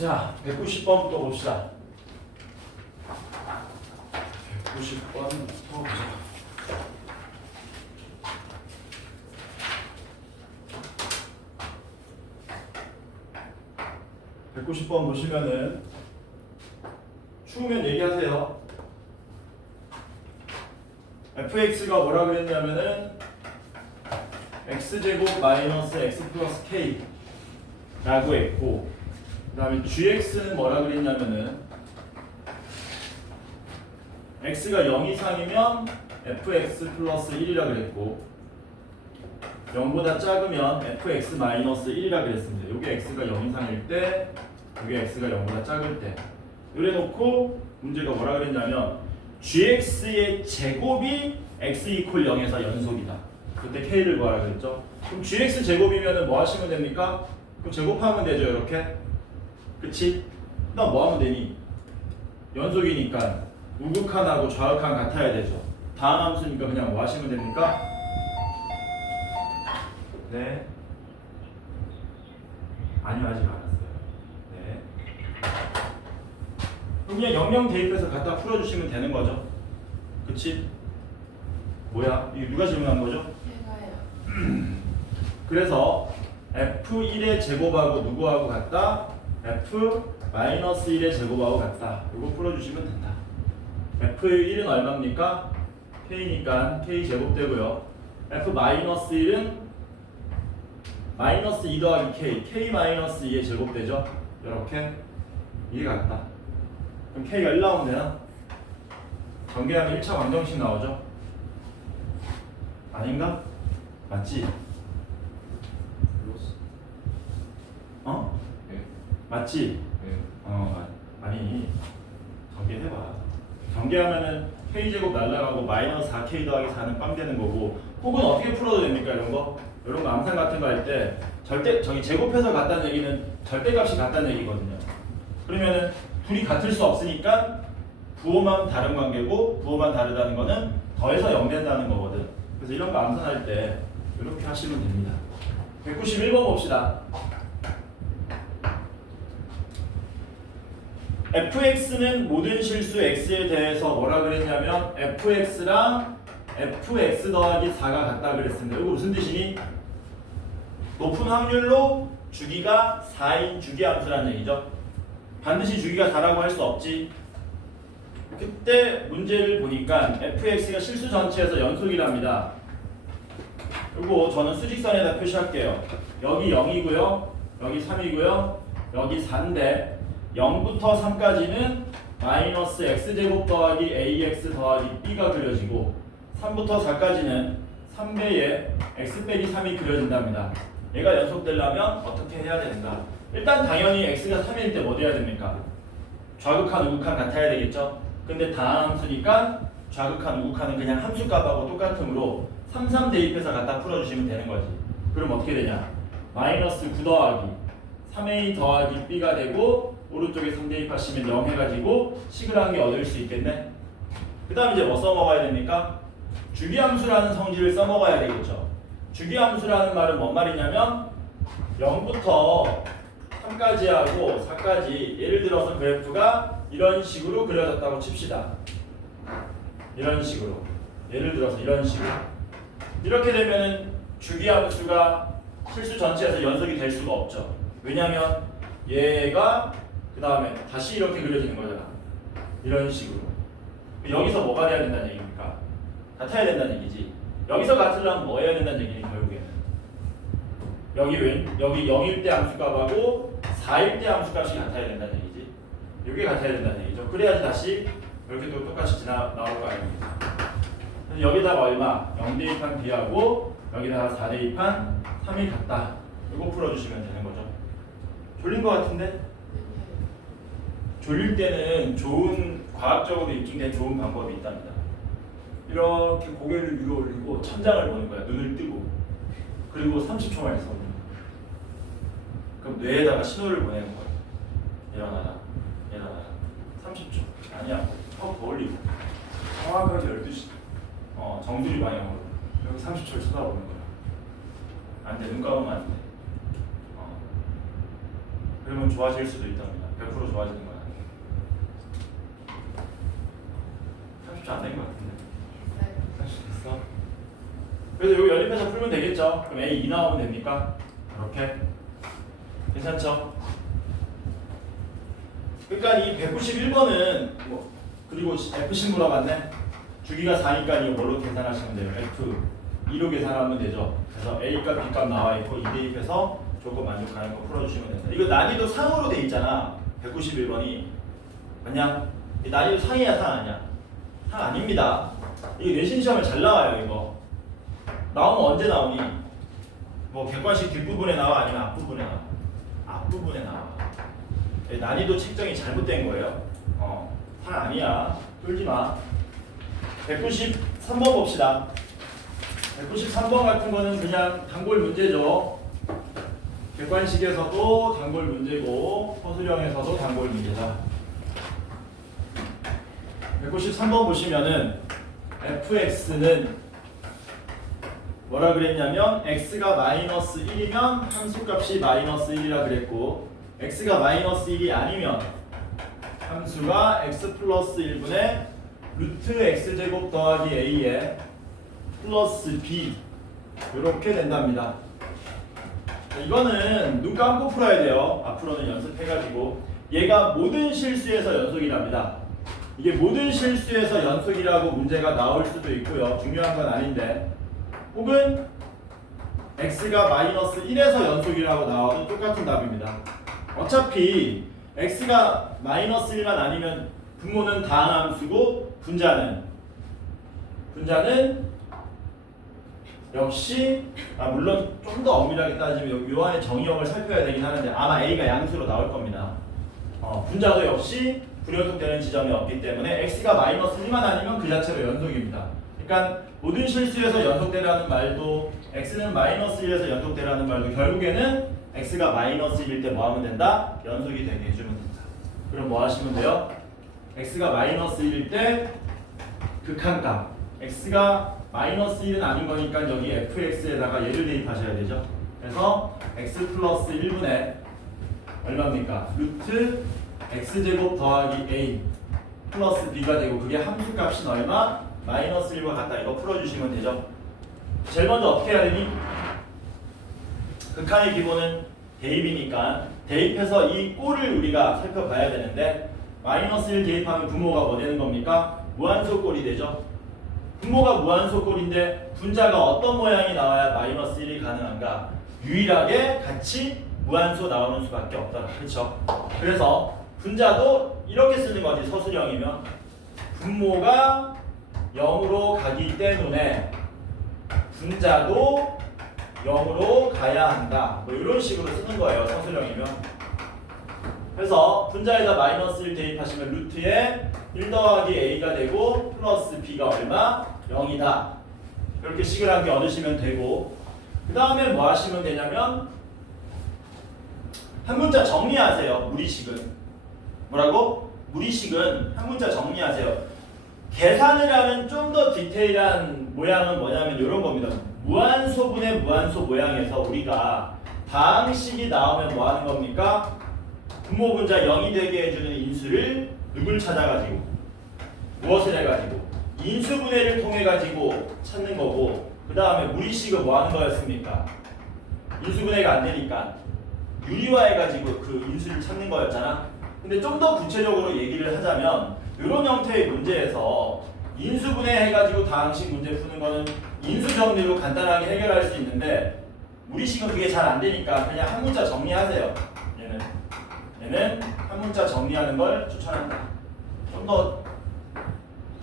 자, 190번부터 봅시다. 190번부터 보자. (190번) 보시면은 추우면 얘기하세요. fx가 뭐라 그랬냐면은 x제곱 마이너스 x 플러스 k 라고 했고, 그 다음에 gx는 뭐라 그랬냐면은 x가 0 이상이면 fx 플러스 1이라 그랬고 0보다 작으면 fx 마이너스 1이라 그랬습니다. 요게 x가 0 이상일 때, 요게 x가 0보다 작을 때. 이래 놓고 문제가 뭐라 그랬냐면 gx의 제곱이 x 이퀄 0에서 연속이다. 그때 k를 뭐라 그랬죠? 그럼 gx 제곱이면은 뭐 하시면 됩니까? 그럼 제곱하면 되죠, 이렇게. 그치? 그다음 뭐 하면 되니? 연속이니까 우극한하고 좌극한 같아야 되죠. 다음 함수니까 그냥 뭐 하시면 됩니까? 네. 아니요, 아직 안 왔어요. 네. 그럼 그냥 영영 대입해서 갖다 풀어주시면 되는 거죠. 그치? 뭐야? 이거 누가 질문한 거죠? 제가요. 그래서 f1의 제곱하고 누구하고 같다? f-1의 제곱하고 같다. 이거 풀어주시면 된다. f1은 얼마입니까? k니까 k 제곱되고요. f-1은 마이너스 2 더하기 k, k-2의 제곱되죠? 이렇게 이해가 갔다. 그럼 k가 1 나오면 되나? 전개하면 1차 방정식 나오죠? 아닌가? 맞지? 어? 네. 맞지? 네. 아니 전개해봐. 전개하면은 k제곱 날라가고 마이너스 4k 더하기 4는 빵 되는 거고, 혹은 어떻게 풀어도 됩니까? 이런 거 암산 같은 거 할 때 절대 저기 제곱해서 같다는 얘기는 절대값이 같다는 얘기거든요. 그러면은 둘이 같을 수 없으니까 부호만 다른 관계고, 부호만 다르다는 거는 더해서 0 된다는 거거든. 그래서 이런 거 암산할 때 이렇게 하시면 됩니다. 191번 봅시다. fx는 모든 실수 x에 대해서 뭐라 그랬냐면 fx랑 fx 더하기 4가 같다 그랬습니다. 이거 무슨 뜻이니? 높은 확률로 주기가 4인 주기함수라는 얘기죠. 반드시 주기가 4라고 할 수 없지. 그때 문제를 보니까 fx가 실수 전체에서 연속이랍니다. 그리고 저는 수직선에다 표시할게요. 여기 0이고요, 여기 3이고요, 여기 4인데 0부터 3까지는 마이너스 x제곱 더하기 ax 더하기 b가 그려지고, 3부터 4까지는 3배의 x 빼기 3이 그려진답니다. 얘가 연속되려면 어떻게 해야 되는가? 일단 당연히 x가 3일 때 뭐 돼야 됩니까? 좌극한 우극한 같아야 되겠죠? 근데 다함수니까 좌극한 우극한은 그냥 함수값하고 똑같으므로 3, 3 대입해서 갖다 풀어주시면 되는 거지. 그럼 어떻게 되냐? 마이너스 9 더하기 3a 더하기 b가 되고, 오른쪽에 3 대입하시면 0 해가지고 식을 한 개 얻을 수 있겠네. 그 다음 이제 뭐 써먹어야 됩니까? 주기함수라는 성질을 써먹어야 되겠죠. 주기함수라는 말은 뭔 말이냐면 0부터 3까지 하고 4까지, 예를 들어서 그래프가 이런 식으로 그려졌다고 칩시다. 이런 식으로, 예를 들어서 이런 식으로. 이렇게 되면은 주기함수가 실수 전체에서 연속이 될 수가 없죠. 왜냐하면 얘가 그 다음에 다시 이렇게 그려지는 거잖아. 이런 식으로. 여기서 뭐가 돼야 된다는 얘기입니까? 같아야 된다는 얘기지. 여기서 같으려면 뭐 해야 된다는 얘기니, 결국에는. 여기 0일 때 함수값하고 4일 때 함수값이 같아야 된다는 얘기지. 이게 같아야 된다는 얘기죠. 그래야지 다시 이렇게 또 똑같이 나올 거 아닙니까? 그래서 여기다가 얼마? 0 대입한 b하고 여기다가 4 대입한 3이 같다. 이거 풀어주시면 되는 거죠. 졸린 거 같은데? 졸릴 때는 좋은, 과학적으로 입증된 좋은 방법이 있답니다. 이렇게 고개를 위로 올리고 천장을 보는 거야. 눈을 뜨고. 그리고 30초만 있어. 그럼 뇌에다가 신호를 보내는 거야. 일어나라, 일어나라. 30초. 아니야, 더 올리고. 정확하게 12시. 정수리 방향으로. 여기 30초를 쳐다보는 거야. 안 돼, 눈 감으면 안 돼. 그러면 좋아질 수도 있답니다. 100% 좋아지는 거야. 30초 안 된 것 같은데. 됐어. 그래서 여기 연립해서 풀면 되겠죠? 그럼 A 2 나오면 됩니까? 이렇게. 괜찮죠? 그러니까 이 191번은 뭐 그리고 F식 물어봤네. 주기가 4니까 이거 뭘로 계산하시면 돼요? F 2로 계산하면 되죠. 그래서 A값 B값 나와 있고 이 대입해서 조건 만족하는 거 풀어주시면 됩니다. 이거 난이도 상으로 돼 있잖아. 191번이 맞냐? 난이도 상이야 상 아니야? 상 아닙니다. 이거 내신 시험에 잘 나와요 이거. 나오면 언제 나오니? 뭐 객관식 뒷부분에 나와 아니면 앞부분에 나와? 앞부분에 나와. 난이도 책정이 잘못된 거예요. 상 아니야. 쫄지 마. 193번 봅시다. 193번 같은 거는 그냥 단골 문제죠. 객관식에서도 단골 문제고 서술형에서도 단골 문제다. 193번 보시면은 fx는 뭐라 그랬냐면 x가 마이너스 1이면 함수값이 마이너스 1이라 그랬고 x가 마이너스 1이 아니면 함수가 x 플러스 1분의 루트 x제곱 더하기 a에 플러스 b 이렇게 된답니다. 이거는 눈 감고 풀어야 돼요. 앞으로는 연습해가지고 얘가 모든 실수에서 연속이랍니다. 이게 모든 실수에서 연속이라고 문제가 나올 수도 있고요. 중요한 건 아닌데 혹은 x가 마이너스 1에서 연속이라고 나와도 똑같은 답입니다. 어차피 x가 마이너스 1만 아니면 분모는 다함수고 분자는 역시 물론 좀 더 엄밀하게 따지면 요 안에 정의역을 살펴야 되긴 하는데 아마 a가 양수로 나올 겁니다. 분자도 역시 불연속되는 지점이 없기 때문에 x가 마이너스 1만 아니면 그 자체로 연속입니다. 그러니까 모든 실수에서 연속되라는 말도 x는 마이너스 1에서 연속되라는 말도 결국에는 x가 마이너스 1일 때 뭐 하면 된다? 연속이 되게 해주면 된다. 그럼 뭐 하시면 돼요? x가 마이너스 1일 때 극한값 x가 마이너스 1은 아닌 거니까 여기 fx에다가 얘를 대입하셔야 되죠. 그래서 x 플러스 1분의 얼마입니까? 루트 x제곱 더하기 a 플러스 b가 되고 그게 함수값인 얼마? 마이너스 1과 같다. 이거 풀어주시면 되죠. 제일 먼저 어떻게 해야 되니? 극한의 기본은 대입이니까 대입해서 이 꼴을 우리가 살펴봐야 되는데 마이너스 1 대입하면 분모가 뭐 되는 겁니까? 무한소 꼴이 되죠. 분모가 무한소 꼴인데 분자가 어떤 모양이 나와야 마이너스 1이 가능한가? 유일하게 같이 무한소 나오는 수밖에 없더라. 그렇죠? 그래서 분자도 이렇게 쓰는 거지. 서술형이면 분모가 0으로 가기 때문에 분자도 0으로 가야 한다. 뭐 이런 식으로 쓰는 거예요. 서술형이면. 그래서 분자에다 마이너스 1 대입하시면 루트에 1 더하기 a가 되고 플러스 b가 얼마? 0이다. 이렇게 식을 한 개 얻으시면 되고 그 다음에 뭐 하시면 되냐면 한 문자 정리하세요. 무리식은. 뭐라고? 무리식은 한 문자 정리하세요. 계산을 하는 좀 더 디테일한 모양은 뭐냐면 이런 겁니다. 무한소분의 무한소 모양에서 우리가 다항식이 나오면 뭐 하는 겁니까? 분모 분자 0이 되게 해주는 인수를 누굴 찾아가지고 무엇을 해가지고 인수분해를 통해 가지고 찾는 거고 그 다음에 무리식은 뭐 하는 거였습니까? 인수분해가 안 되니까 유리화해가지고 그 인수를 찾는 거였잖아. 근데 좀 더 구체적으로 얘기를 하자면 이런 형태의 문제에서 인수분해 해가지고 다항식 문제 푸는 거는 인수 정리로 간단하게 해결할 수 있는데 무리식은 그게 잘 안 되니까 그냥 한 문자 정리하세요. 얘는 한 문자 정리하는 걸 추천한다. 좀 더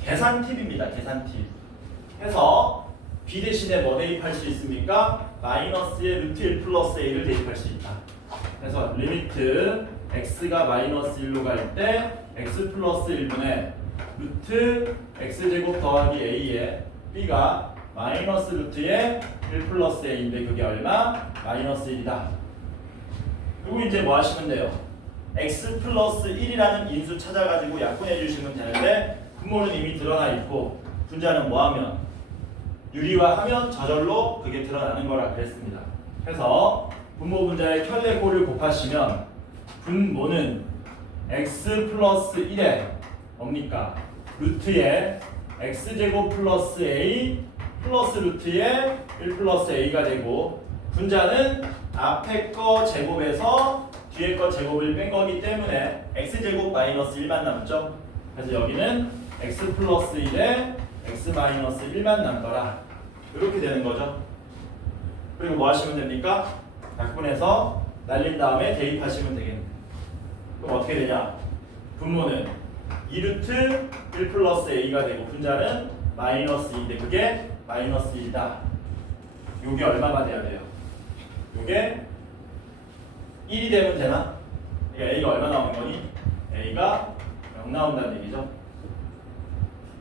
계산 팁입니다. 계산 팁. 해서 b 대신에 뭐 대입할 수 있습니까? 마이너스에 루트 1 플러스 a를 대입할 수 있다. 그래서 리미트 x가 마이너스 1로 갈 때 x 플러스 1분의 루트 x제곱 더하기 a에 b가 마이너스 루트에 1 플러스 a인데 그게 얼마? 마이너스 1이다. 그리고 이제 뭐 하시면 돼요? x 플러스 1이라는 인수 찾아가지고 약분해 주시면 되는데 분모는 이미 드러나 있고 분자는 뭐 하면? 유리화하면 저절로 그게 드러나는 거라 그랬습니다. 그래서 분모 분자의 켤레 꼴을 곱하시면 분모는 x 플러스 1에 뭡니까? 루트에 x제곱 플러스 a 플러스 루트에 1 플러스 a가 되고 분자는 앞에 거 제곱에서 뒤에 거 제곱을 뺀 거기 때문에 x제곱 마이너스 1만 남죠. 그래서 여기는 x 플러스 1에 x 마이너스 1만 남더라. 이렇게 되는 거죠. 그리고 뭐 하시면 됩니까? 약분해서 날린 다음에 대입하시면 되겠네요. 그럼 어떻게 되냐? 분모는 2루트 1 플러스 a가 되고 분자는 마이너스 2인데 그게 마이너스 1이다. 요게 얼마가 돼야 돼요? 요게 1이 되면 되나? a가 얼마 나오는 거니? a가 0 나온다는 얘기죠.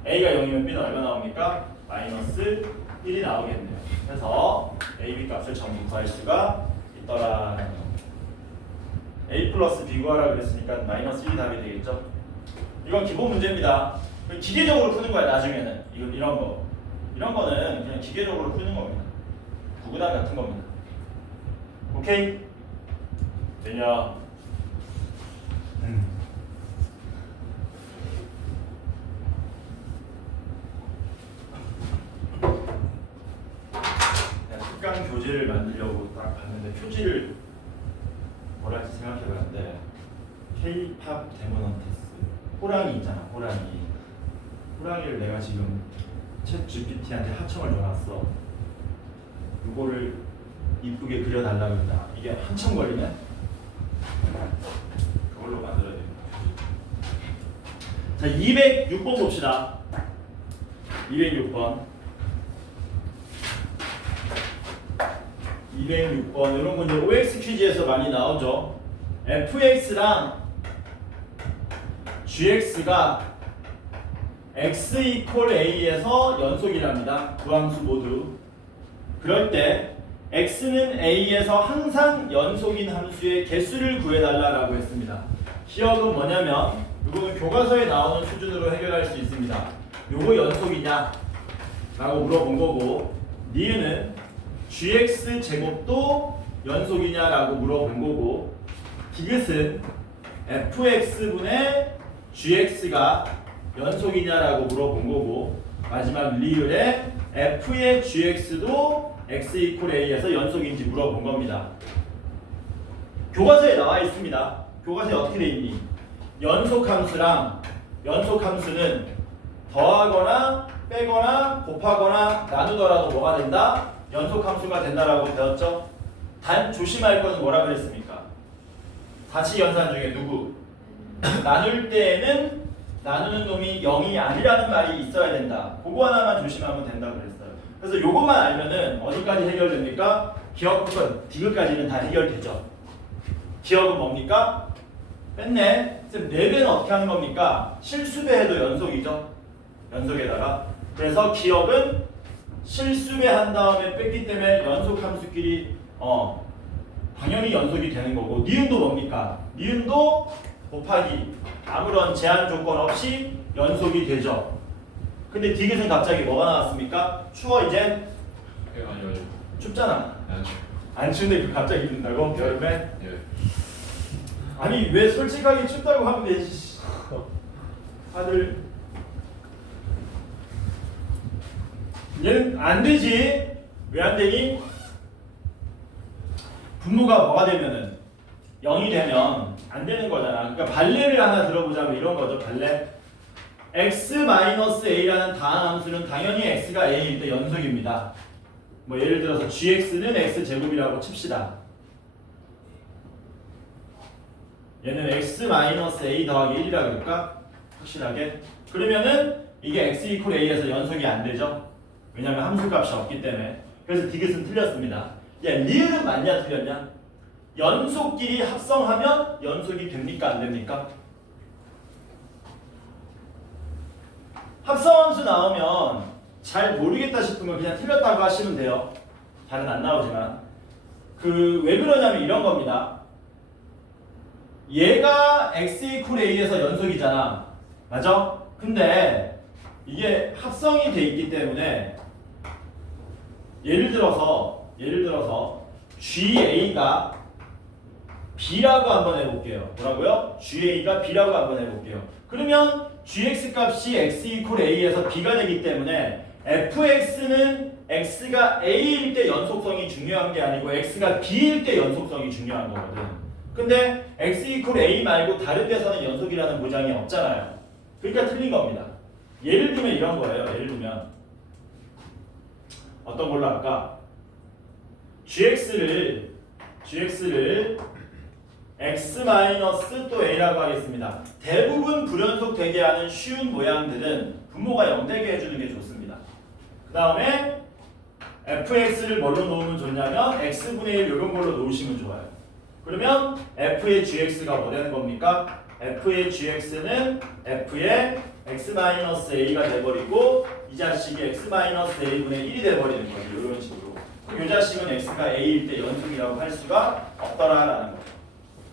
a가 0이면 b는 얼마 나옵니까? 마이너스 1이 나오겠네요. 그래서 a, b 값을 전부 구할 수가 있더라라는 거. a 플러스 b 구하라 그랬으니까 마이너스 1이 답이 되겠죠. 이건 기본 문제입니다. 기계적으로 푸는 거야 나중에는. 이런 거는 그냥 기계적으로 푸는 겁니다. 구구단 같은 겁니다. 오케이? 되냐? 특강 교재를 만들려고 딱 봤는데 표지를 뭐라 할지 생각해봤는데 K-팝 데모넌테스 호랑이 있잖아. 호랑이를 내가 지금 챗 GPT한테 하청을 줘놨어. 이거를 이쁘게 그려달라고 했다. 이게 한참 걸리네? 그걸로 만들어야 됩니다. 자, 206번 봅시다. 206번. 206번 이런 건 이제 OX 퀴즈에서 많이 나오죠. fx랑 gx가 x 이퀄 a에서 연속이랍니다. 두 함수 모두. 그럴 때 x는 a에서 항상 연속인 함수의 개수를 구해달라고 했습니다. 기억은 뭐냐면 이거는 교과서에 나오는 수준으로 해결할 수 있습니다. 요거 연속이냐? 라고 물어본 거고 니은은 gx 제곱도 연속이냐라고 물어본 거고 디귿은 fx분의 gx가 연속이냐라고 물어본 거고 마지막 리을에 f의 gx도 x 이퀄 a에서 연속인지 물어본 겁니다. 교과서에 나와 있습니다. 교과서에 어떻게 돼 있니? 연속함수랑 연속함수는 더하거나 빼거나 곱하거나 나누더라도 뭐가 된다? 연속함수가 된다라고 배웠죠? 단 조심할 것은 뭐라 그랬습니까? 다치연산 중에 누구? 나눌 때에는 나누는 놈이 0이 아니라는 말이 있어야 된다. 그거 하나만 조심하면 된다 그랬어요. 그래서 요것만 알면은 어디까지 해결됩니까? 기억부터 디귿까지는 다 해결되죠. 기억은 뭡니까? 뺐네. 쌤 4배는 어떻게 하는 겁니까? 실수배 해도 연속이죠. 연속에다가. 그래서 기억은 실수배 한 다음에 뺐기 때문에 연속 함수끼리 당연히 연속이 되는 거고 니은도 뭡니까? 니은도 곱하기 아무런 제한 조건 없이 연속이 되죠. 근데 디귿은 갑자기 뭐가 나왔습니까? 추워 이제? 아니요. 춥잖아. 안 안 추운데 갑자기 입는다고? 여름에? 예. 아니 왜 솔직하게 춥다고 하면 되지. 다들 얘는 안 되지. 왜 안 되니? 분모가 뭐가 되면은 0이 되면 안 되는 거잖아. 그러니까 발레를 하나 들어보자면 이런 거죠. 발레. x-a라는 다항 함수는 당연히 x가 a일 때 연속입니다. 뭐 예를 들어서 gx는 x제곱이라고 칩시다. 얘는 x-a 더하기 1이라 그럴까? 확실하게. 그러면은 이게 x 이퀄 a에서 연속이 안 되죠. 왜냐면 함수값이 없기 때문에. 그래서 디귿은 틀렸습니다. 야, 리을은 맞냐 틀렸냐? 연속끼리 합성하면 연속이 됩니까 안 됩니까? 합성함수 나오면 잘 모르겠다 싶으면 그냥 틀렸다고 하시면 돼요. 잘은 안 나오지만 왜 그러냐면 이런 겁니다. 얘가 x 이퀄 a에서 연속이잖아. 맞아? 근데 이게 합성이 돼 있기 때문에 예를 들어서 GA가 B라고 한번 해볼게요. 뭐라고요? GA가 B라고 한번 해볼게요. 그러면 GX 값이 X 이퀄 A에서 B가 되기 때문에 fx는 x가 a일 때 연속성이 중요한 게 아니고 x가 b일 때 연속성이 중요한 거거든. 근데 x 이퀄 a 말고 다른 데서는 연속이라는 보장이 없잖아요. 그러니까 틀린 겁니다. 예를 들면 이런 거예요. 예를 들면 어떤 걸로 할까? gx를 x 마이너스 또 a라고 하겠습니다. 대부분 불연속 되게 하는 쉬운 모양들은 분모가 0 되게 해주는 게 좋습니다. 그 다음에 fx를 뭘로 놓으면 좋냐면 x분의 1 이런 걸로 놓으시면 좋아요. 그러면 f의 gx가 뭐 되는 겁니까? f의 gx는 f의 x-a가 돼버리고 이 자식이 x-a분의 1이 돼버리는 거죠. 이런 식으로. 이 자식은 x가 a일 때 연속이라고 할 수가 없더라라는 거죠.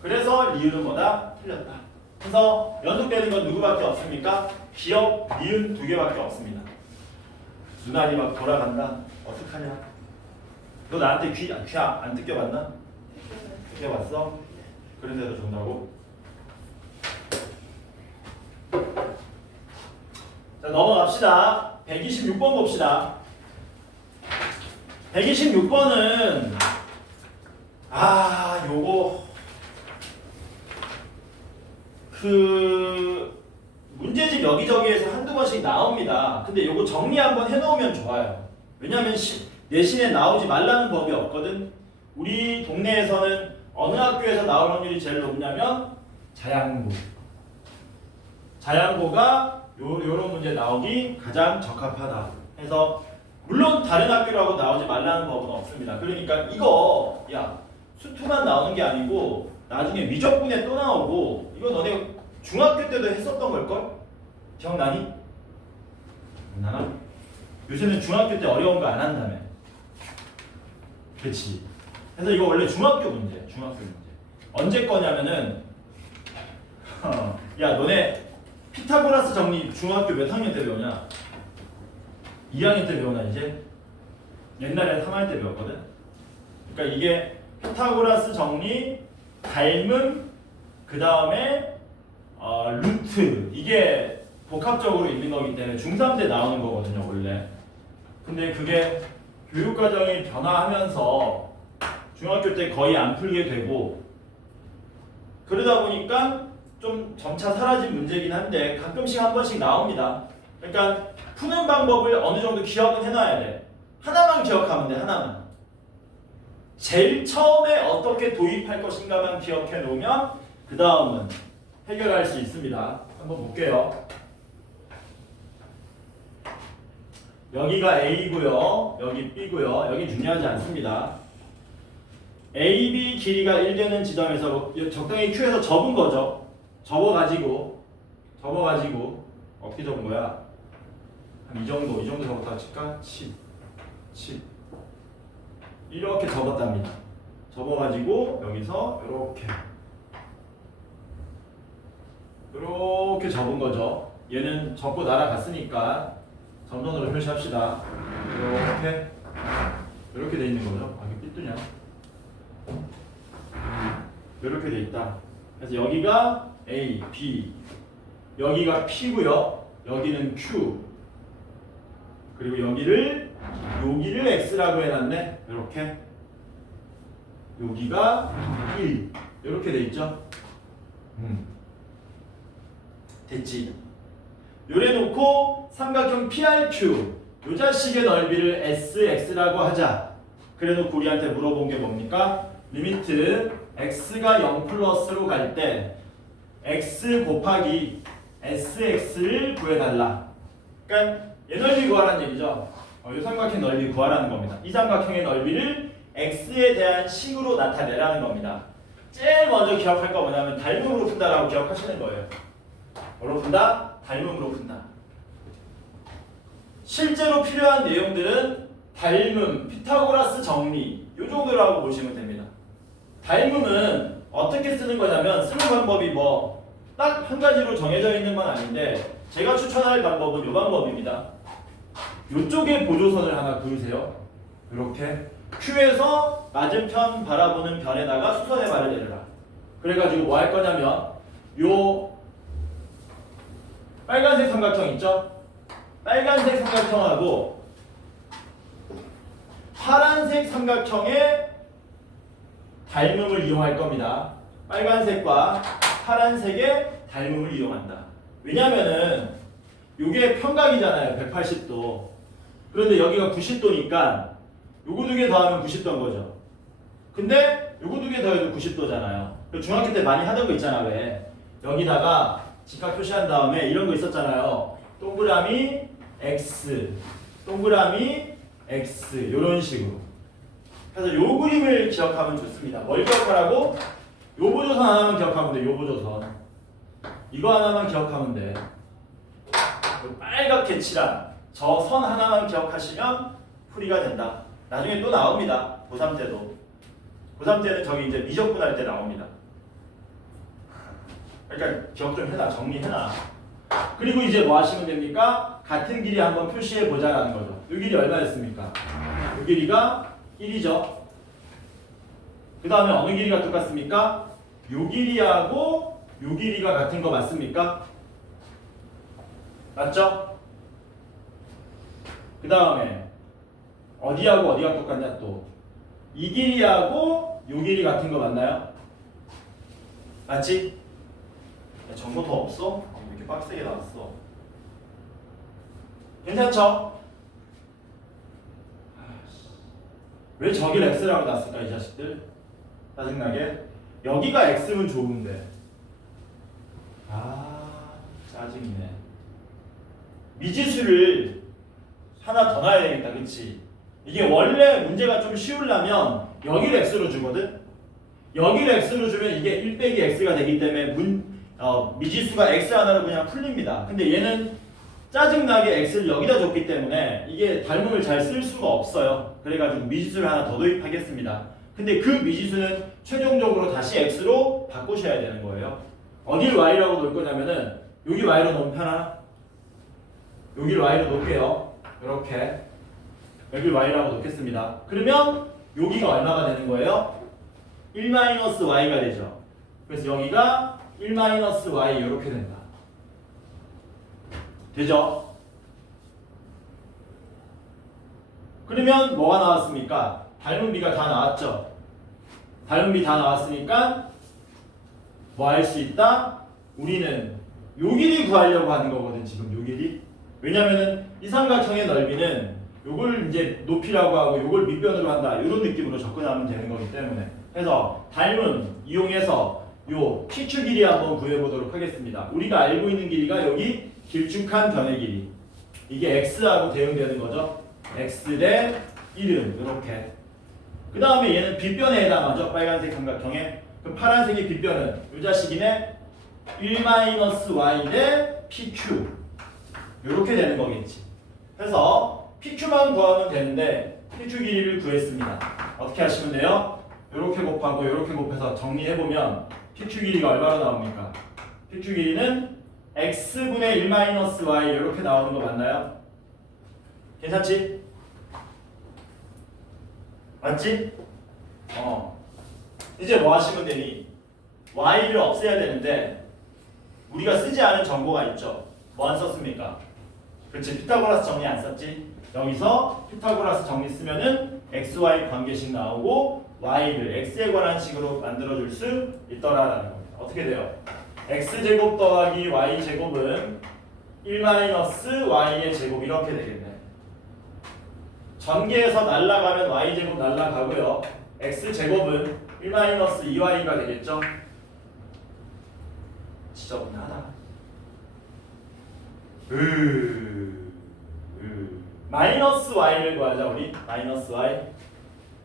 그래서 리을은 뭐다? 틀렸다. 그래서 연속되는 건 누구밖에 없습니까? 기억, 니은 두 개밖에 없습니다. 눈알이 막 돌아간다. 어떡하냐? 너 나한테 귀 안 뜯겨봤나? 뜯겨봤어? 그런데도 준다고? 자, 넘어갑시다. 126번 봅시다. 126번은 요거 문제집 여기저기에서 한두 번씩 나옵니다. 근데 요거 정리 한번 해놓으면 좋아요. 왜냐면 내신에 나오지 말라는 법이 없거든. 우리 동네에서는 어느 학교에서 나올 확률이 제일 높냐면 자양고가 요런 문제 나오기 가장 적합하다. 해서 물론 다른 학교라고 나오지 말라는 법은 없습니다. 그러니까 이거 수투만 나오는 게 아니고 나중에 미적분에 또 나오고 이거 너네 중학교 때도 했었던 걸걸? 기억나니? 나나? 요새는 중학교 때 어려운 거 안 한다며. 그치? 그래서 이거 원래 중학교 문제. 언제 거냐면은 너네 피타고라스 정리 중학교 몇 학년 때 배우냐? 2학년 때 배우나 이제? 옛날에 3학년 때 배웠거든? 그러니까 이게 피타고라스 정리, 닮음, 그 다음에 루트 이게 복합적으로 있는 거기 때문에 중3 때 나오는 거거든요 원래. 근데 그게 교육과정이 변화하면서 중학교 때 거의 안 풀게 되고 그러다 보니까 좀 점차 사라진 문제긴 한데 가끔씩 한 번씩 나옵니다. 그러니까 푸는 방법을 어느 정도 기억은 해놔야 돼. 하나만 기억하면 돼. 하나만. 제일 처음에 어떻게 도입할 것인가만 기억해 놓으면 그 다음은 해결할 수 있습니다. 한번 볼게요. 여기가 A고요. 여기 B고요. 여기 중요하지 않습니다. AB 길이가 1되는 지점에서 적당히 Q에서 접은 거죠. 접어가지고 어떻게 접은 거야? 한 이 정도 접었다 칠까? 10 이렇게 접었답니다. 접어가지고 여기서 이렇게 접은 거죠. 얘는 접고 날아갔으니까 점선으로 표시합시다. 이렇게 돼 있는 거죠. 이게 삐뚤냐? 이렇게 돼 있다. 그래서 여기가 A, B, 여기가 P고요. 여기는 Q. 그리고 여기를 X라고 해놨네. 이렇게. 여기가 1. 이렇게 돼 있죠. 됐지. 요래 놓고 삼각형 PRQ 요 자식의 넓이를 SX라고 하자. 그래 놓고 우리한테 물어본 게 뭡니까? 리미트 x가 0 플러스로 갈 때 x 곱하기 SX를 구해달라. 그러니까 얘 넓이 구하라는 얘기죠. 이 삼각형 넓이 구하라는 겁니다. 이 삼각형의 넓이를 x에 대한 식으로 나타내라는 겁니다. 제일 먼저 기억할 거 뭐냐면 닮음으로 푼다라고 기억하시는 거예요. 뭐로 푼다? 닮음으로 푼다. 실제로 필요한 내용들은 닮음, 피타고라스 정리 이 정도라고 보시면 됩니다. 닮음은 어떻게 쓰는 거냐면 쓰는 방법이 딱 한 가지로 정해져 있는 건 아닌데 제가 추천할 방법은 이 방법입니다. 이쪽에 보조선을 하나 그으세요. 이렇게 Q에서 맞은편 바라보는 변에다가 수선의 말을 내려라. 그래가지고 뭐 할 거냐면 요 빨간색 삼각형 있죠? 빨간색 삼각형하고 파란색 삼각형의 닮음을 이용할 겁니다. 빨간색과 파란색의 닮음을 이용한다. 왜냐면은 요게 평각이잖아요. 180도. 그런데 여기가 90도니까 요거 두 개 더하면 90도인 거죠. 근데 요거 두 개 더해도 90도잖아요. 중학교 때 많이 하던 거 있잖아. 왜? 여기다가 직각 표시한 다음에 이런 거 있었잖아요. 동그라미 X, 동그라미 X 요런 식으로. 그래서 요 그림을 기억하면 좋습니다. 뭘 기억하라고? 요 보조선 하나만 기억하면 돼. 요 보조선. 이거 하나만 기억하면 돼. 빨갛게 칠한 저 선 하나만 기억하시면 풀이가 된다. 나중에 또 나옵니다. 고3 때도. 고3 때는 저기 이제 미적분 할 때 나옵니다. 그러니까 기억 좀 해놔. 정리해놔. 그리고 이제 뭐 하시면 됩니까? 같은 길이 한번 표시해 보자라는 거죠. 이 길이 얼마였습니까? 이 길이가 1이죠. 그 다음에 어느 길이가 똑같습니까? 요 길이하고 요 길이가 같은 거 맞습니까? 맞죠? 그 다음에 어디하고 어디가 똑같냐 또. 이 길이하고 요 길이 같은 거 맞나요? 맞지? 야, 정보 더 없어? 왜 이렇게 빡세게 나왔어? 괜찮죠? 왜 저길 X라고 놨을까 이 자식들? 짜증나게. 여기가 X면 좋은데. 짜증이네. 미지수를 하나 더 놔야 되겠다. 그치? 이게 원래 문제가 좀 쉬우려면 여기를 X로 주거든? 여기를 X로 주면 이게 1 빼기 X가 되기 때문에 미지수가 X 하나로 그냥 풀립니다. 근데 얘는 짜증나게 X를 여기다 줬기 때문에 이게 닮음을 잘 쓸 수가 없어요. 그래가지고 미지수를 하나 더 도입하겠습니다. 근데 그 미지수는 최종적으로 다시 X로 바꾸셔야 되는 거예요. 어디를 Y라고 놓을 거냐면은 여기 Y로 놓으면 편하나? 여기를 Y로 놓을게요. 이렇게 여기 Y라고 놓겠습니다. 그러면 여기가 얼마가 되는 거예요? 1-Y가 되죠. 그래서 여기가 1-Y 이렇게 된다. 되죠? 그러면 뭐가 나왔습니까? 닮은 비가 다 나왔죠? 닮은 비 다 나왔으니까 뭐 할 수 있다? 우리는 요 길이 구하려고 하는 거거든. 지금 요 길이. 왜냐면은 이 삼각형의 넓이는 요걸 이제 높이라고 하고 요걸 밑변으로 한다. 이런 느낌으로 접근하면 되는 거기 때문에. 그래서 닮은 이용해서 요 PQ 길이 한번 구해보도록 하겠습니다. 우리가 알고 있는 길이가 여기 길쭉한 변의 길이. 이게 X하고 대응되는 거죠. X 대 1은 이렇게. 그 다음에 얘는 빗변에 해당하죠. 빨간색 삼각형에. 그럼 파란색의 빗변은 이 자식이네. 1-Y 대 PQ. 이렇게 되는 거겠지. 그래서 PQ만 구하면 되는데 PQ 길이를 구했습니다. 어떻게 하시면 돼요? 이렇게 곱하고 이렇게 곱해서 정리해보면 PQ 길이가 얼마나 나옵니까? PQ 길이는 X분의 1-Y 이렇게 나오는 거 맞나요? 괜찮지? 맞지? 이제 뭐 하시면 되니? Y를 없애야 되는데 우리가 쓰지 않은 정보가 있죠. 뭐 안 썼습니까? 그렇지. 피타고라스 정리 안 썼지? 여기서 피타고라스 정리 쓰면은 XY 관계식 나오고 Y를 X에 관한 식으로 만들어줄 수 있더라라는 겁니다. 어떻게 돼요? X제곱 더하기 Y제곱은 1-Y의 제곱 이렇게 되겠네. 전개해서 날라가면 Y제곱 날라가고요. X제곱은 1-2Y가 되겠죠? 지저분하다. 마이너스 Y를 구하자 우리. 마이너스 Y.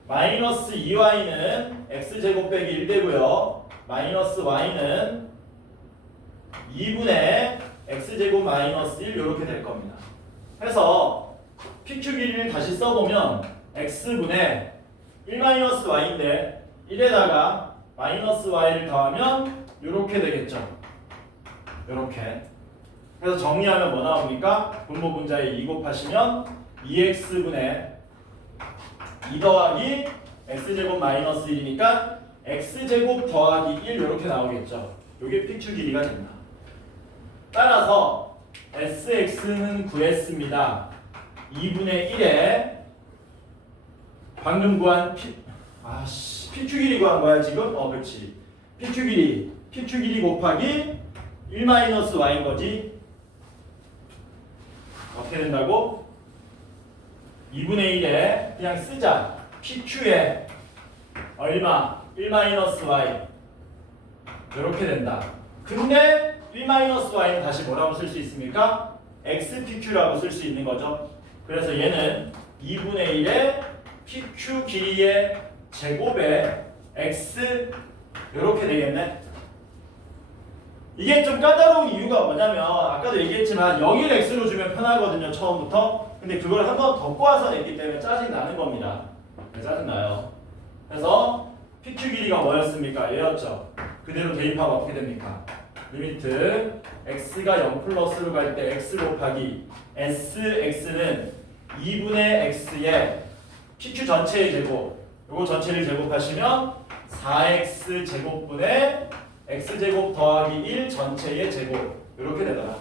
마이너스 2Y는 X제곱 빼기 1 되고요. 마이너스 Y는 2분의 X제곱 마이너스 1 이렇게 될 겁니다. 그래서 PQ 길이를 다시 써보면 X분의 1-Y인데 1에다가 마이너스 Y를 더하면 이렇게 되겠죠. 이렇게. 그래서 정리하면 뭐 나옵니까? 분모 분자에 2 곱하시면 2x분의 2 더하기 x제곱 마이너스 1이니까 x제곱 더하기 1 이렇게 나오겠죠. 이게 픽추 길이가 된다. 따라서 sx는 구했습니다. 2분의 1에 방금 구한 픽추 길이 구한 거야 지금? 그렇지. 픽추 길이 곱하기 1-y인 거지. 어떻게 된다고? 2분의 1에 그냥 쓰자. pq에 얼마? 1-y 이렇게 된다. 근데 1-y는 다시 뭐라고 쓸 수 있습니까? xpq라고 쓸 수 있는 거죠. 그래서 얘는 2분의 1에 pq 길이의 제곱에 x 이렇게 되겠네. 이게 좀 까다로운 이유가 뭐냐면 아까도 얘기했지만 여기를 x로 주면 편하거든요 처음부터. 근데 그걸 한 번 더 꼬아서 냈기 때문에 짜증 나는 겁니다. 짜증 나요. 그래서 pq 길이가 뭐였습니까? 얘였죠. 그대로 대입하면 어떻게 됩니까? 리미트 x가 0 플러스로 갈 때 x 곱하기 sx는 2분의 x의 pq 전체의 제곱, 요거 전체를 제곱하시면 4x 제곱분의 x제곱 더하기 1 전체의 제곱 이렇게 되더라.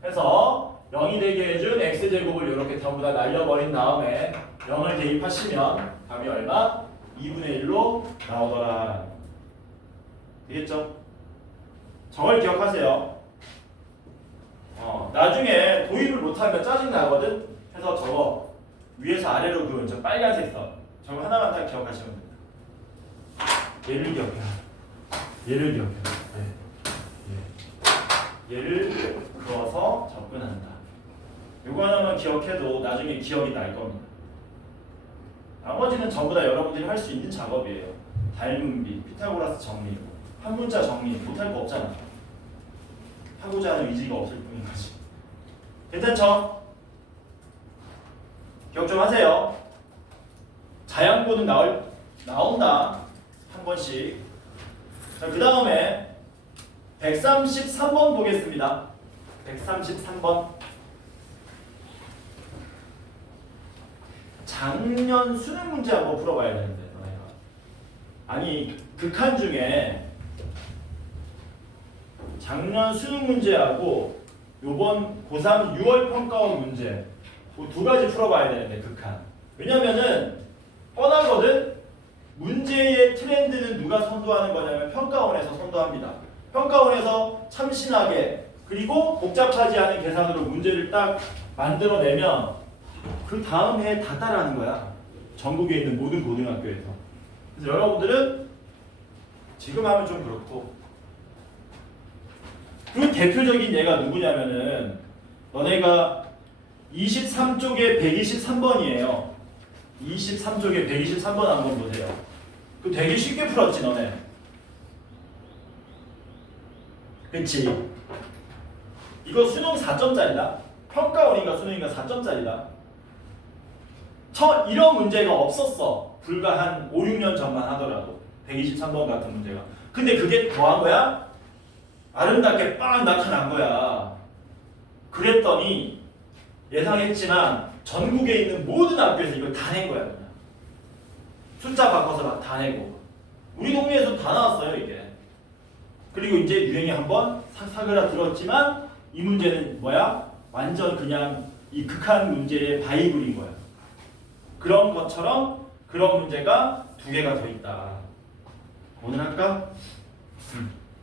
그래서 0이 되게 해준 x제곱을 이렇게 전부 다 날려버린 다음에 0을 대입하시면 답이 얼마? 2분의 1로 나오더라. 되겠죠? 저걸 기억하세요. 나중에 도입을 못하면 짜증나거든? 해서 저거 위에서 아래로 그은 저 빨간색 선 저거 하나만 딱 기억하시면 됩니다. 얘를 기억해요. 얘를 기억해요. 얘를 그어서 접근한다. 요거 하나만 기억해도 나중에 기억이 날 겁니다. 나머지는 전부 다 여러분들이 할 수 있는 작업이에요. 닮음비, 피타고라스 정리, 한 문자 정리 못할 거 없잖아. 하고자 하는 의지가 없을 뿐인 거지. 괜찮죠? 기억 좀 하세요. 자양보는 나온다. 한 번씩. 자, 그 다음에 133번 보겠습니다. 133번. 작년 수능 문제 한번 풀어봐야 되는데 너네가. 아니 극한 중에 작년 수능 문제하고 요번 고3 6월 평가원 문제 그 두 가지 풀어봐야 되는데 극한. 왜냐면은 뻔하거든. 문제의 트렌드는 누가 선도하는 거냐면 평가원에서 선도합니다. 평가원에서 참신하게 그리고 복잡하지 않은 계산으로 문제를 딱 만들어내면 그 다음 해에 다 따라하는 거야. 전국에 있는 모든 고등학교에서. 그래서 여러분들은 지금 하면 좀 그렇고 그 대표적인 예가 누구냐면은 너네가 23쪽에 123번이에요. 23쪽에 123번 한번 보세요. 그 되게 쉽게 풀었지 너네. 그치? 이거 수능 4점짜리다. 평가원인가 수능인가 4점짜리다. 이런 문제가 없었어. 불과 한 5, 6년 전만 하더라도 123번 같은 문제가. 근데 그게 더한 거야? 아름답게 빡 나타난 거야. 그랬더니 예상했지만 전국에 있는 모든 학교에서 이걸 다 낸 거야. 그냥. 숫자 바꿔서 막 다 내고. 우리 동네에서 다 나왔어요 이게. 그리고 이제 유행이 한번 사그라들었지만 이 문제는 뭐야? 완전 그냥 이 극한 문제의 바이블인 거야. 그런 것처럼 그런 문제가 두 개가 더 있다. 오늘 할까?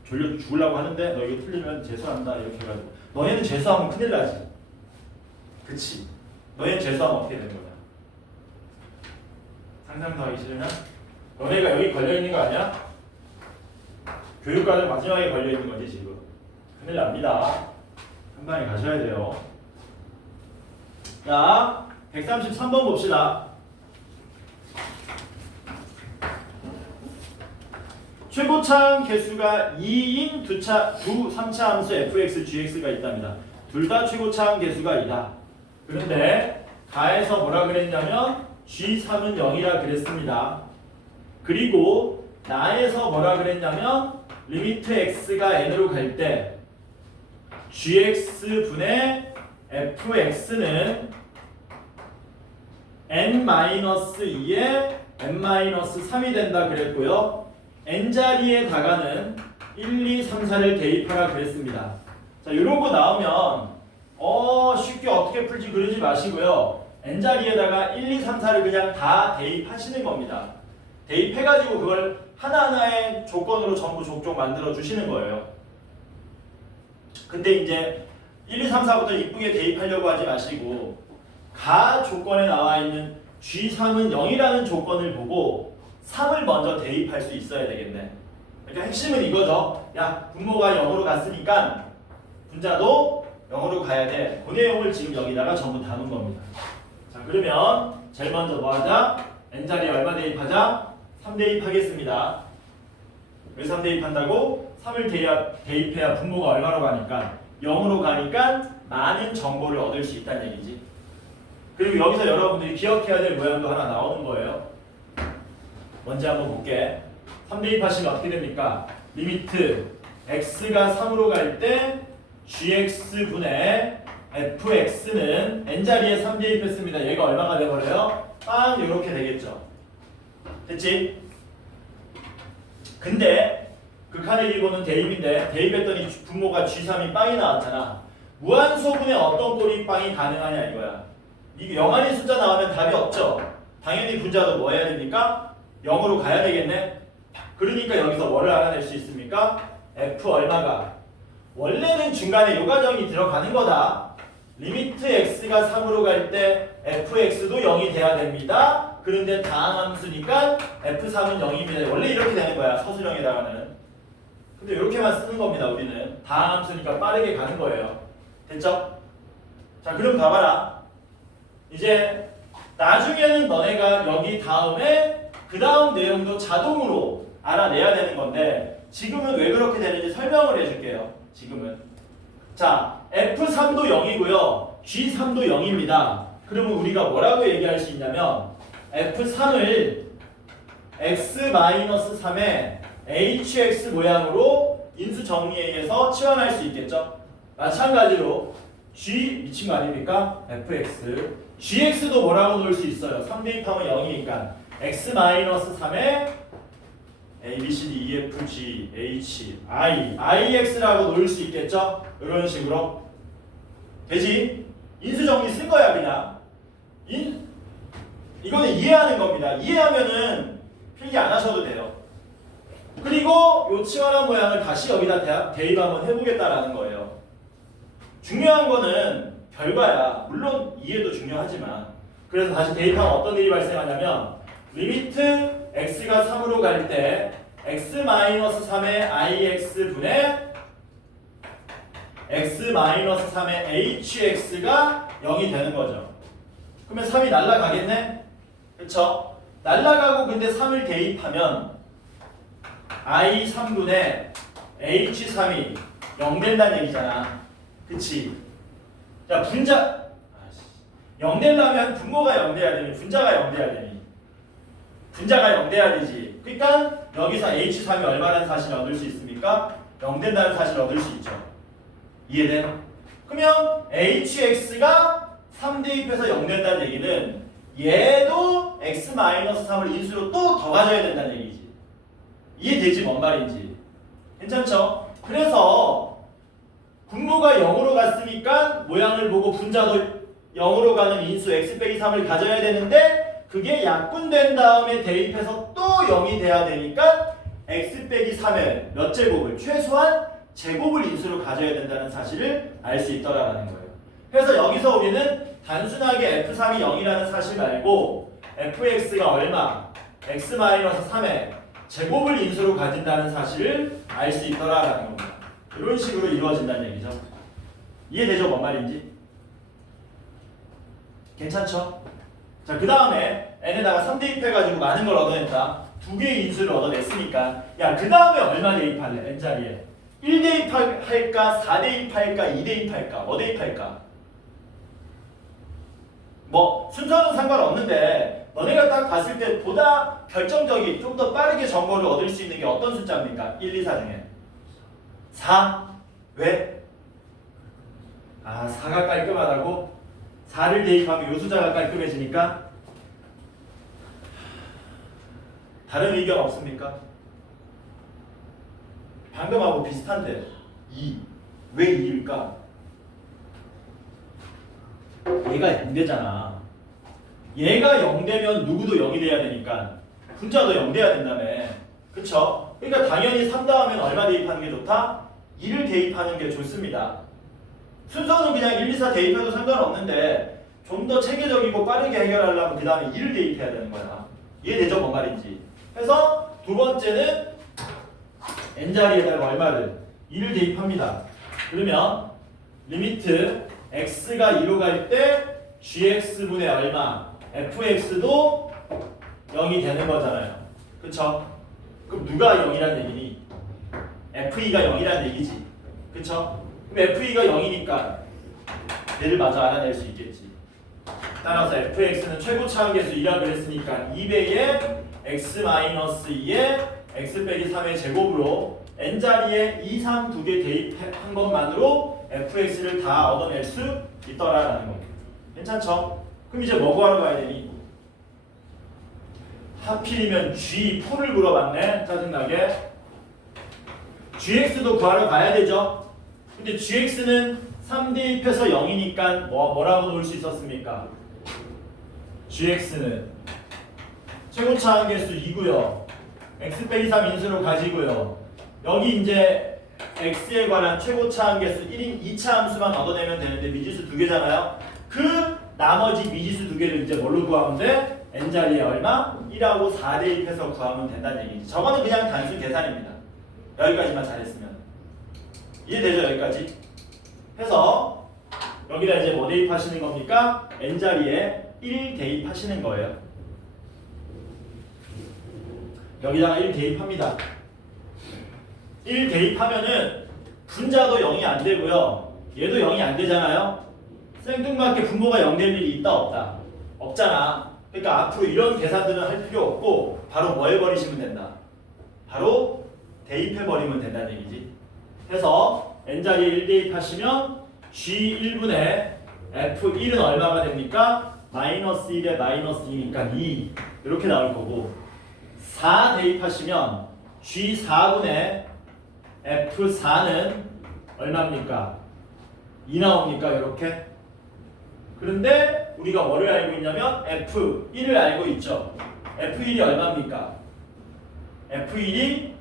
졸려 죽으려고 하는데 너 이거 틀리면 재수한다 이렇게 해가지고 너희는 재수하면 큰일 나지. 그치? 너희는 재수하면 어떻게 되는 거야? 상상도 하기 싫으면 너네가 여기 걸려있는 거 아니야? 교육과정 마지막에 걸려있는 거지 지금. 큰일 납니다. 한 방에 가셔야 돼요. 자 133번 봅시다. 최고차항 개수가 2인 두 3차 함수 fx, gx가 있답니다. 둘 다 최고차항 개수가 2다. 그런데 가에서 뭐라 그랬냐면 g3은 0이라 그랬습니다. 그리고 나에서 뭐라 그랬냐면 리미트 x가 n으로 갈 때 gx분의 fx는 n-2에 n-3이 된다 그랬고요. n자리에다가는 1, 2, 3, 4를 대입하라 그랬습니다. 자, 이런 거 나오면 쉽게 어떻게 풀지 그러지 마시고요. n자리에다가 1, 2, 3, 4를 그냥 다 대입하시는 겁니다. 대입해가지고 그걸 하나하나의 조건으로 전부 족족 만들어 주시는 거예요. 근데 이제 1, 2, 3, 4부터 이쁘게 대입하려고 하지 마시고 가 조건에 나와 있는 G3은 0이라는 조건을 보고 3을 먼저 대입할 수 있어야 되겠네. 그러니까 핵심은 이거죠. 야, 분모가 0으로 갔으니까 분자도 0으로 가야 돼. 그 내용을 지금 여기다가 전부 담은 겁니다. 자, 그러면 제일 먼저 뭐 하자? n자리에 얼마 대입하자? 3 대입하겠습니다. 왜 3 대입한다고? 3을 대입해야 분모가 얼마로 가니까 0으로 가니까 많은 정보를 얻을 수 있다는 얘기지. 그리고 여기서 여러분들이 기억해야 될 모양도 하나 나오는 거예요. 먼저 한번 볼게. 3 대입하시면 어떻게 됩니까? 리미트 x가 3으로 갈 때 gx분의 fx는 n자리에 3 대입했습니다. 얘가 얼마가 돼버려요? 빵 이렇게 되겠죠. 됐지? 근데 극한의 기본은 대입인데 대입했더니 분모가 g3이 빵이 나왔잖아. 무한소분의 어떤 꼴이 빵이 가능하냐 이거야. 이게 0 아닌 숫자 나오면 답이 없죠. 당연히 분자도 뭐 해야 됩니까? 0으로 가야 되겠네. 그러니까 여기서 뭐를 알아낼 수 있습니까? f 얼마가? 원래는 중간에 요 과정이 들어가는 거다. 리미트 x가 3으로 갈 때 fx도 0이 돼야 됩니다. 그런데 다항함수니까 f3은 0입니다. 원래 이렇게 되는 거야. 서술형에다가는. 근데 이렇게만 쓰는 겁니다. 우리는 다항함수니까 빠르게 가는 거예요. 됐죠? 자, 그럼 봐봐라. 이제 나중에는 너네가 여기 다음에 그 다음 내용도 자동으로 알아내야 되는 건데 지금은 왜 그렇게 되는지 설명을 해줄게요. 지금은 자, F3도 0이고요 G3도 0입니다. 그러면 우리가 뭐라고 얘기할 수 있냐면 F3을 x-3의 hx 모양으로 인수 정리에 의해서 치환할 수 있겠죠. 마찬가지로 g 미친 거 아닙니까? fx gx도 뭐라고 놓을 수 있어요. 3 대입하면 0이니까 x-3의 a, b, c, d, e, f, g, h, i, ix라고 놓을 수 있겠죠? 이런 식으로 되지? 인수 정리 쓴 거야 그냥. 이거는 이해하는 겁니다. 이해하면은 필기 안 하셔도 돼요. 그리고 요 치환한 모양을 다시 여기다 대입 한번 해보겠다라는 거예요. 중요한 거는 결과야. 물론 이해도 중요하지만. 그래서 다시 대입하면 어떤 일이 발생하냐면 리미트 x가 3으로 갈 때 x-3의 ix분의 x-3의 hx가 0이 되는 거죠. 그러면 3이 날라가겠네? 그쵸? 날라가고 근데 3을 대입하면 i3분의 h3이 0 된다는 얘기잖아. 그치? 자, 분자 0 되려면 분모가 0 돼야 되니 분자가 0 돼야 되니 분자가 0 돼야 되지. 그러니까 여기서 h3이 얼마라는 사실을 얻을 수 있습니까? 0 된다는 사실을 얻을 수 있죠. 이해돼? 그러면 hx가 3 대입해서 0 된다는 얘기는 얘도 x-3을 인수로 또 더 가져야 된다는 얘기지. 이해되지? 뭔 말인지. 괜찮죠? 그래서 분모가 0으로 갔으니까 모양을 보고 분자도 0으로 가는 인수 x-3을 가져야 되는데 그게 약분된 다음에 대입해서 또 0이 돼야 되니까 x-3의 몇 제곱을 최소한 제곱을 인수로 가져야 된다는 사실을 알 수 있더라라는 거예요. 그래서 여기서 우리는 단순하게 f3이 0이라는 사실 말고 fx가 얼마, x-3의 제곱을 인수로 가진다는 사실을 알 수 있더라라는 겁니다. 이런 식으로 이루어진다는 얘기죠. 이해되죠? 뭔 말인지? 괜찮죠? 자, 그 다음에 n에다가 3 대입해가지고 많은 걸 얻어냈다. 2개의 인수를 얻어냈으니까 야, 그 다음에 얼마 대입할래? n자리에 1 대입할까? 4 대입할까? 2 대입할까? 뭐 대입할까? 뭐 순서는 상관없는데 너네가 딱 봤을 때 보다 결정적인 좀 더 빠르게 정보를 얻을 수 있는 게 어떤 숫자입니까? 1, 2, 4 중에 4? 왜? 아, 4가 깔끔하다고? 4를 대입하면 요 숫자가 깔끔해지니까? 다른 의견 없습니까? 방금하고 비슷한데 2. 왜 2일까? 얘가 0되잖아. 얘가 0되면 누구도 0이 돼야 되니까 분자도 0 돼야 된다며. 그쵸? 그러니까 당연히 3 다음엔 얼마 대입하는 게 좋다? 2를 대입하는 게 좋습니다. 순서는 그냥 1, 2, 4 대입해도 상관없는데 좀 더 체계적이고 빠르게 해결하려면 그 다음에 2를 대입해야 되는 거야. 이해되죠? 뭔 말인지. 그래서 두 번째는 n자리에다가 얼마를? 2를 대입합니다. 그러면 리미트 x가 2로 갈 때 gx분의 얼마? fx도 0이 되는 거잖아요. 그쵸? 그럼 누가 0이란 얘기니? fe가 0이란 얘기지. 그쵸? 그럼 fe가 0이니까 얘를 마저 알아낼 수 있겠지. 따라서 fx는 최고차항 계수 2라 그랬으니까 2배의 x-2의 x 빼기 3의 제곱으로 n자리에 2, 3 두 개 대입한 것만으로 fx를 다 얻어낼 수 있더라라는 겁니다. 괜찮죠? 그럼 이제 뭐 구하러 가야 되니? 하필이면 G4를 물어봤네. 짜증나게. gx도 구하러 가야 되죠? 근데 gx는 3 대입해서 0이니까 뭐라고 놓을 수 있었습니까? gx는 최고차항 계수 2고요. x 빼기 3 인수로 가지고요. 여기 이제 x에 관한 최고차항 계수 1인 2차 함수만 얻어내면 되는데 미지수 두 개잖아요. 그 나머지 미지수 두 개를 이제 뭘로 구하면 돼? n자리에 얼마? 1하고 4 대입해서 구하면 된다는 얘기지. 저거는 그냥 단순 계산입니다. 여기까지만 잘했으면. 이해되죠? 여기까지? 해서 여기다 이제 뭐 대입하시는 겁니까? n자리에 1 대입하시는 거예요. 여기다가 1 대입합니다. 1 대입하면은 분자도 0이 안 되고요. 얘도 0이 안 되잖아요. 생뚱맞게 분모가 0 될 일이 있다 없다? 없잖아. 그러니까 앞으로 이런 계산들은 할 필요 없고 바로 뭐 해버리시면 된다? 바로 대입해버리면 된다는 얘기지. 해서 n자리에 1 대입하시면 G1분의 F1은 얼마가 됩니까? 마이너스 1에 마이너스 2니까 2 이렇게 나올 거고 4 대입하시면 G4분의 F4는 얼마입니까? 2 나옵니까? 이렇게. 그런데 우리가 뭐를 알고 있냐면 F1을 알고 있죠. F1이 얼마입니까? F1이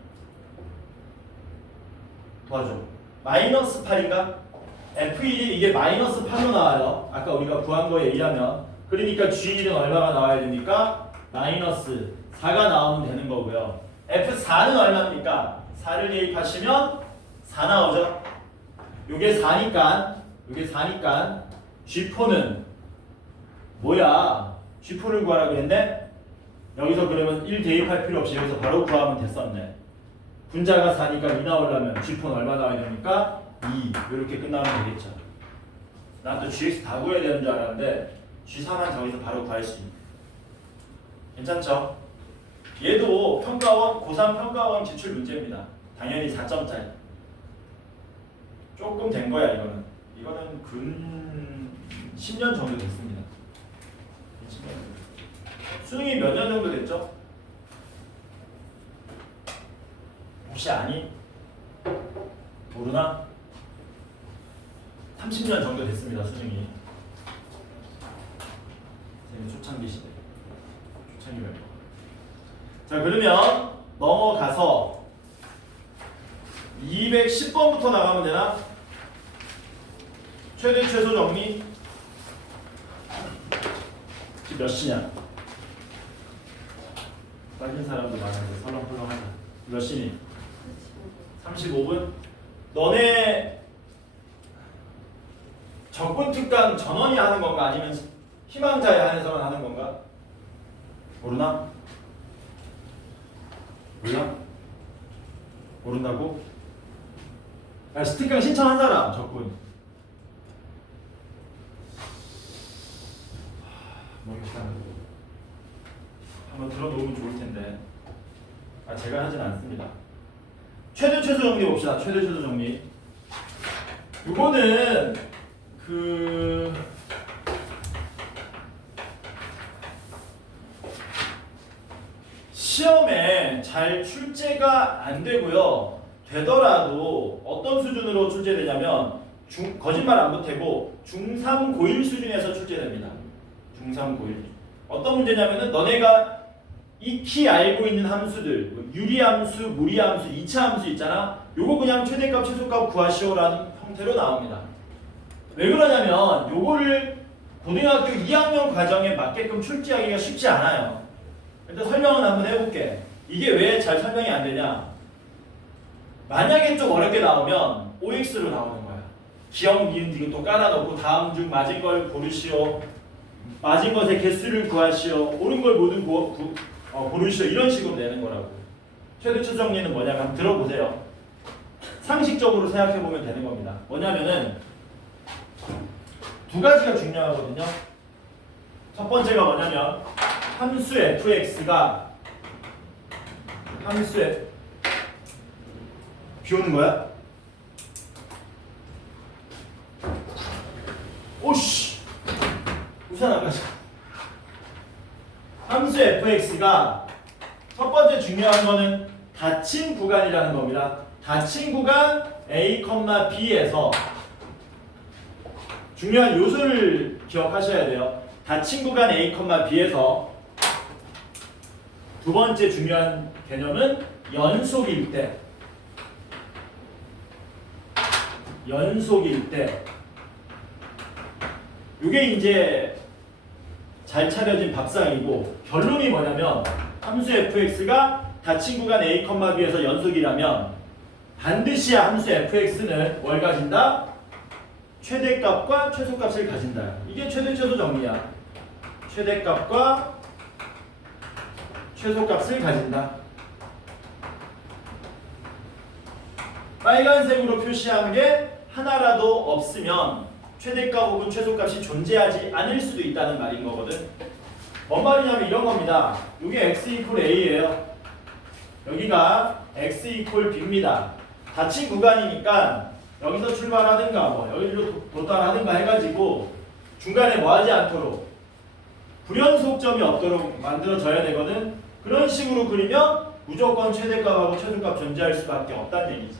도와줘. 마이너스 8인가? F1이 이게 마이너스 8로 나와요. 아까 우리가 구한 거에 의하면. 그러니까 G1은 얼마가 나와야 됩니까? 마이너스 4가 나오면 되는 거고요. F4는 얼마입니까? 4를 대입하시면 4 나오죠. 요게 4니까 G4는 뭐야? G4를 구하라 그랬네? 여기서 그러면 1 대입할 필요 없이 여기서 바로 구하면 됐었네. 분자가 4니까 2 나오려면 G4는 얼마 나와야 됩니까? 2 이렇게 끝나면 되겠죠. 난 또 GX 다 구해야 되는 줄 알았는데 G4만 저기서 바로 구할 수 있는. 괜찮죠? 얘도 평가원, 고3 평가원 기출 문제입니다. 당연히 4점짜리. 조금 된 거야 이거는. 이거는 근 10년 정도 됐습니다. 10년. 수능이 몇 년 정도 됐죠? 혹시 아니? 모르나? 30년 정도 됐습니다. 수능이. 초창기 시대. 초창기 멤버. 자 그러면 넘어가서 210번부터 나가면 되나? 최대 최소 정리. 지금 몇 시냐? 빠진 사람도 많은데 설렁설렁하다. 몇 시니? 35분? 너네 적분특강 전원이 하는 건가? 아니면 희망자에 한해서만 하는 건가? 모르나? 몰라? 모른다고? 야, 스티커 신청한 사람 적분. 모르겠다. 한번 들어놓으면 좋을 텐데. 제가 하진 않습니다. 최대 최소 정리 봅시다. 최대 최소 정리. 이거는 시험에 잘 출제가 안 되고요. 되더라도 어떤 수준으로 출제되냐면 거짓말 안 보태고 중3 고1 수준에서 출제됩니다. 중3 고1. 어떤 문제냐면은 너네가 익히 알고 있는 함수들, 뭐 유리함수, 무리함수, 2차 함수 있잖아. 요거 그냥 최대값, 최소값 구하시오라는 형태로 나옵니다. 왜 그러냐면 요거를 고등학교 2학년 과정에 맞게끔 출제하기가 쉽지 않아요. 일단 설명은 한번 해볼게. 이게 왜 잘 설명이 안 되냐? 만약에 좀 어렵게 나오면 OX로 나오는 거야. 기억, 니은, 디귿 또 깔아놓고 다음 중 맞은 걸 고르시오. 맞은 것의 개수를 구하시오. 옳은 걸 모두 고르시오. 이런 식으로 내는 거라고. 최대 최소 정리는 뭐냐면 한번 들어보세요. 상식적으로 생각해보면 되는 겁니다. 뭐냐면은 두 가지가 중요하거든요. 첫 번째가 뭐냐면 함수 fx가 비 오는 거야? 오씨 우산 안 가져. 함수 fx가 첫 번째 중요한 거는 닫힌 구간이라는 겁니다. 닫힌 구간 a, b에서 중요한 요소를 기억하셔야 돼요. 닫힌 구간 a, b에서 두 번째 중요한 개념은 연속일 때. 이게 이제 잘 차려진 밥상이고 결론이 뭐냐면 함수 fx가 닫힌 구간 a, b에서 연속이라면 반드시 함수 fx는 뭘 가진다? 최대값과 최소값을 가진다. 이게 최대 최소 정리야. 최대값과 최소값을 가진다. 빨간색으로 표시한 게 하나라도 없으면 최대값 혹은 최소값이 존재하지 않을 수도 있다는 말인 거거든. 뭔 말이냐면 이런 겁니다. 이게 x 이퀄 a예요. 여기가 x 이퀄 b입니다. 닫힌 구간이니까 여기서 출발하든가 뭐 여기로 도달하든가 해가지고 중간에 뭐 하지 않도록 불연속점이 없도록 만들어져야 되거든. 그런 식으로 그리면 무조건 최대값하고 최소값 존재할 수밖에 없다는 얘기지.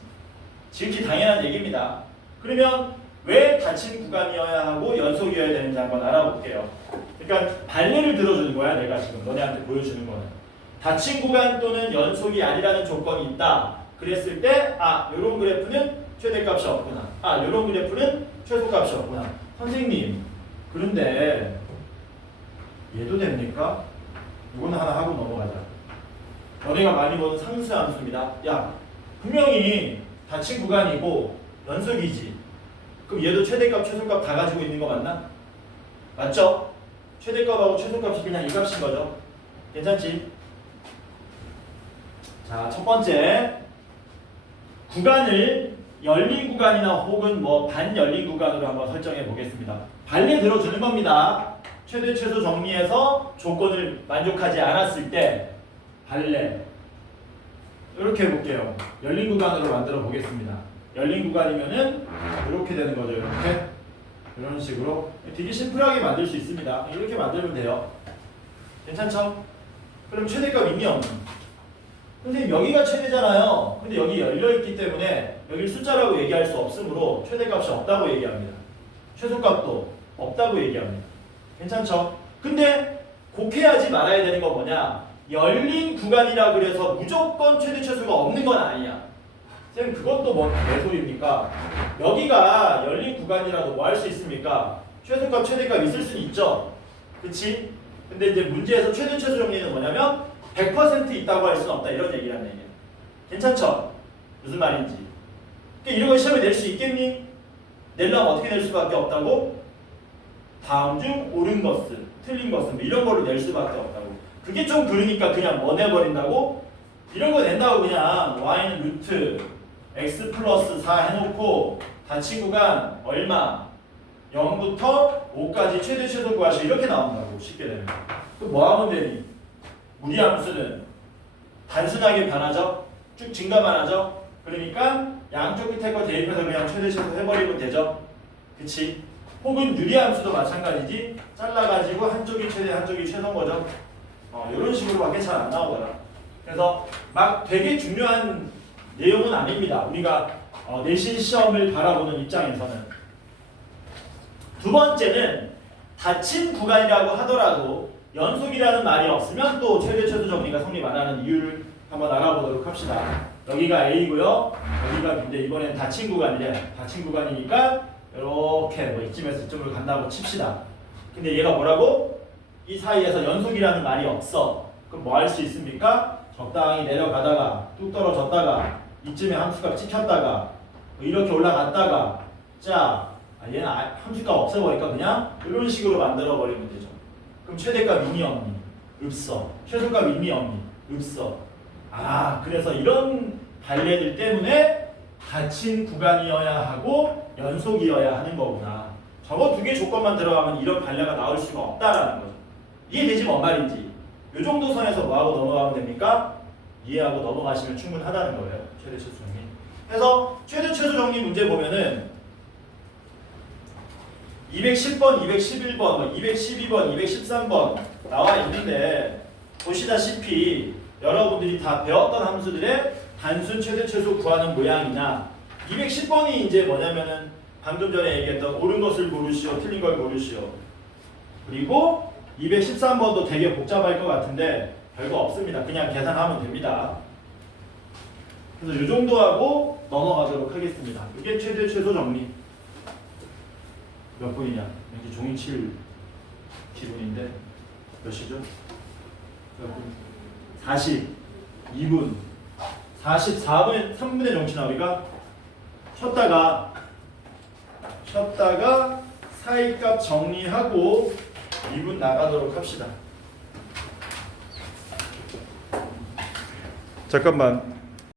지극히 당연한 얘기입니다. 그러면 왜 닫힌 구간이어야 하고 연속이어야 되는지 한번 알아볼게요. 그러니까 발례를 들어주는 거야. 내가 지금 너네한테 보여주는 거는 닫힌 구간 또는 연속이 아니라는 조건이 있다. 그랬을 때 이런 그래프는 최대값이 없구나. 이런 그래프는 최소값이 없구나. 선생님 그런데 얘도 됩니까? 이거는 하나 하고 넘어가자. 너네가 많이 보는 상수함수입니다. 야 분명히 닫힌 구간이고 연속이지. 그럼 얘도 최대값, 최소값 다 가지고 있는 거 맞나? 맞죠? 최대값하고 최소값이 그냥 이 값인 거죠. 괜찮지? 자, 첫 번째 구간을 열린 구간이나 혹은 뭐 반열린 구간으로 한번 설정해 보겠습니다. 발례 들어주는 겁니다. 최대 최소 정리해서 조건을 만족하지 않았을 때 발례 이렇게 해볼게요. 열린 구간으로 만들어 보겠습니다. 열린 구간이면은 이렇게 되는 거죠. 이렇게 이런 식으로 되게 심플하게 만들 수 있습니다. 이렇게 만들면 돼요. 괜찮죠? 그럼 최대값 있니 없니? 선생님 여기가 최대잖아요. 근데 여기 열려있기 때문에 여기를 숫자라고 얘기할 수 없으므로 최대값이 없다고 얘기합니다. 최소값도 없다고 얘기합니다. 괜찮죠? 근데 곡해하지 말아야 되는 건 뭐냐? 열린 구간이라 그래서 무조건 최대 최소가 없는 건 아니야. 쌤 그것도 뭔 개소리입니까? 여기가 열린 구간이라도 뭐 할 수 있습니까? 최소값 최대값 있을 수는 있죠. 그치? 근데 이제 문제에서 최대 최소 정리는 뭐냐면 100% 있다고 할 수는 없다 이런 얘기란 얘기야. 괜찮죠? 무슨 말인지. 그러니까 이런 걸 시험에 낼 수 있겠니? 내려면 어떻게 낼 수밖에 없다고? 다음 중 옳은 것은, 틀린 것은 뭐 이런 걸로 낼 수밖에 없다고. 그게 좀 그러니까 그냥 뭐 내버린다고? 이런 거 낸다고 그냥 y는 루트 x 플러스 4 해놓고 닫힌 구간 얼마 0부터 5까지 최대 최소 구하시 이렇게 나온다고 쉽게 되면. 그럼 뭐 하면 되니? 무리함수는 단순하게 변하죠? 쭉 증가만 하죠? 그러니까 양쪽 끝에 거 대입해서 그냥 최대 최소 해버리면 되죠? 그치? 혹은 유리함수도 마찬가지지 잘라가지고 한쪽이 최대 한쪽이 최소인 거죠. 이런 식으로밖에 잘 안 나오더라. 그래서 막 되게 중요한 내용은 아닙니다. 우리가 내신 시험을 바라보는 입장에서는. 두 번째는 닫힌 구간이라고 하더라도 연속이라는 말이 없으면 또 최대 최소 정리가 성립 안 하는 이유를 한번 알아보도록 합시다. 여기가 A고요. 여기가 B인데 이번엔 닫힌 구간이래. 닫힌 구간이니까 이렇게 뭐 이쯤에서 이쪽으로 간다고 칩시다. 근데 얘가 뭐라고? 이 사이에서 연속이라는 말이 없어. 그럼 뭐 할 수 있습니까? 적당히 내려가다가 뚝 떨어졌다가 이쯤에 함수값 찍혔다가 뭐 이렇게 올라갔다가 자 얘는 함수값 없애버릴까 그냥 이런 식으로 만들어 버리면 되죠. 그럼 최대값 있니 없니? 없어. 최소값 있니 없니? 없어. 그래서 이런 발레들 때문에 닫힌 구간이어야 하고 연속이어야 하는 거구나. 저거 두 개 조건만 들어가면 이런 발레가 나올 수가 없다라는 거죠. 이해되지 뭔 말인지. 이 정도 선에서 뭐하고 넘어가면 됩니까? 이해하고 넘어가시면 충분하다는 거예요. 최대 최소 정리. 그래서 최대 최소 정리 문제 보면은 210번, 211번, 212번, 213번 나와 있는데 보시다시피 여러분들이 다 배웠던 함수들의 단순 최대 최소 구하는 모양이나 210번이 이제 뭐냐면은 방금 전에 얘기했던 옳은 것을 고르시오, 틀린 걸 고르시오. 그리고 213번도 되게 복잡할 것 같은데 별거 없습니다. 그냥 계산하면 됩니다. 그래서 이 정도 하고 넘어가도록 하겠습니다. 이게 최대 최소 정리. 몇 분이냐? 여기 종이 칠 기분인데 몇 시죠? 몇 분? 42분. 44분에 3분의 정치나 우리가 쉬었다가 사이값 정리하고 2분 나가도록 합시다. 잠깐만.